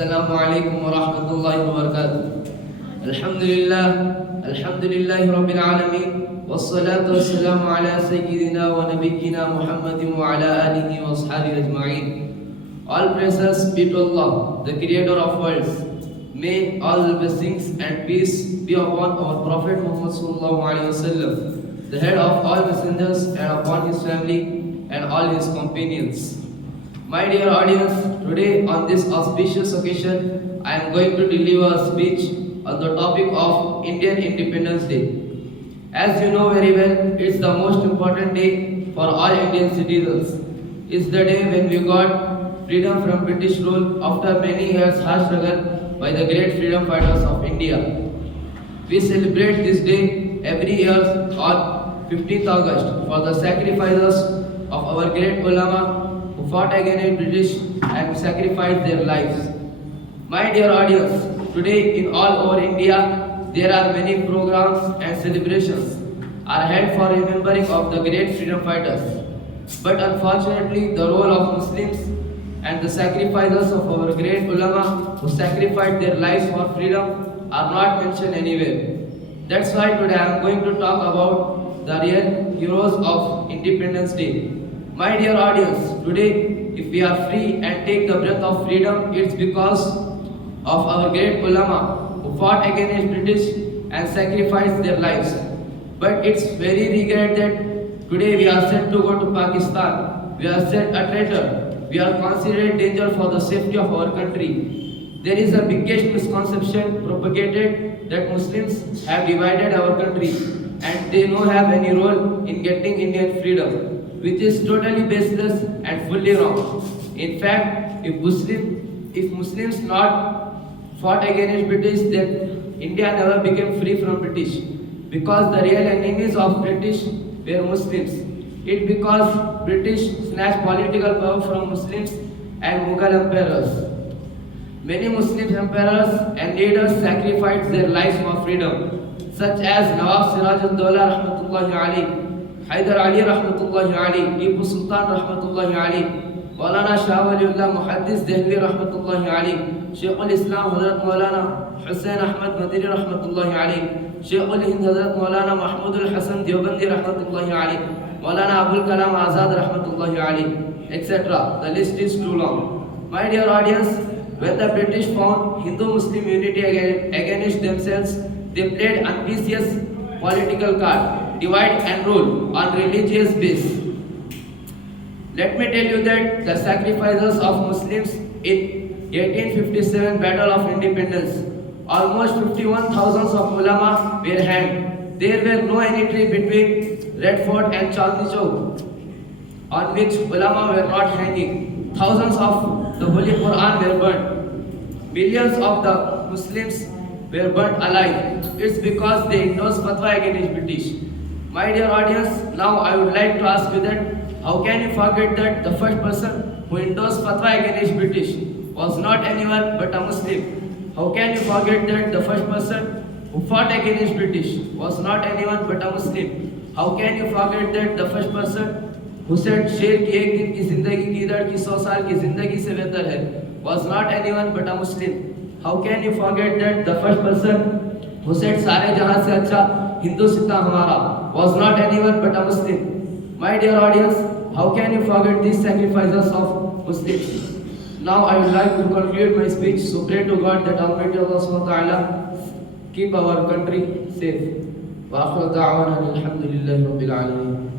Assalamu alaikum wa rahmatullahi wa barakatuh. Alhamdulillah, alhamdulillahi rabbil alameen. Wassalatu wassalamu ala sayyidina wa nabiyyina Muhammadin wa ala alihi wa ashabihi ajma'in. All praises be to Allah, the creator of worlds. May all the blessings and peace be upon our Prophet Muhammad sallallahu alaihi wasallam, the head of all messengers, and upon his family and all his companions. My dear audience, today on this auspicious occasion, I am going to deliver a speech on the topic of Indian Independence Day. As you know very well, it's the most important day for all Indian citizens. It's the day when we got freedom from British rule after many years hard struggle by the great freedom fighters of India. We celebrate this day every year on 15th August for the sacrifices of our great ulama who fought against British and sacrificed their lives. My dear audience, today in all over India, there are many programs and celebrations are held for remembering of the great freedom fighters. But unfortunately, the role of Muslims and the sacrifices of our great ulama who sacrificed their lives for freedom are not mentioned anywhere. That's why today I am going to talk about the real heroes of Independence Day. My dear audience, today if we are free and take the breath of freedom, it's because of our great ulama who fought against British and sacrificed their lives. But it's very regret that today we are set to go to Pakistan. We are set a traitor. We are considered danger for the safety of our country. There is a biggest misconception propagated that Muslims have divided our country and they don't have any role in getting Indian freedom, which is totally baseless and fully wrong. In fact, if Muslims not fought against British, then India never became free from British. Because the real enemies of British were Muslims. It because British snatched political power from Muslims and Mughal emperors. Many Muslim emperors and leaders sacrificed their lives for freedom, such as Nawab Siraj-ud-Dawla rahmatullahi alayhi, Haidar Ali rahmatullahi alayhi, Tipu Sultan rahmatullahi alayhi, Maulana Shah Waliullah Muhaddis Dehlvi rahmatullahi alayhi, Shaykhul Islam Hazrat Maulana Hussain Ahmad Madini rahmatullahi alayhi, Shaykhul Hind Hazrat Maulana Mahmudul Hasan Deobandi rahmatullahi alayhi, Maulana Abul Kalam Azad rahmatullahi alayhi, etc. The list is too long. My dear audience, when the British found Hindu-Muslim unity against themselves, they played ambitious political card, divide and rule on religious base. Let me tell you that the sacrifices of Muslims in 1857 Battle of Independence, almost 51,000 of ulama were hanged. There were no any tree between Red Fort and Chandni Chowk on which ulama were not hanging. Thousands of the Holy Quran were burnt. Millions of the Muslims were burnt alive. It's because they endorsed fatwa against British. My dear audience, now I would like to ask you that how can you forget that the first person who endorsed fatwa against British was not anyone but a Muslim? How can you forget that the first person who fought against British was not anyone but a Muslim? How can you forget that the first person who said शेर की एक दिन की जिंदगी गीदड़ की 100 साल की जिंदगी से बेहतर है was not anyone but a Muslim? How can you forget that the first person who said सारे जहां से अच्छा हिंदुस्तान हमारा was not anyone but a Muslim? My dear audience, how can you forget these sacrifices of Muslims? Now I would like to conclude my speech. So pray to God that Almighty Allah subhanahu wa ta'ala keep our country safe. Wa akhiru da'wana alhamdulillahi rabbil alamin.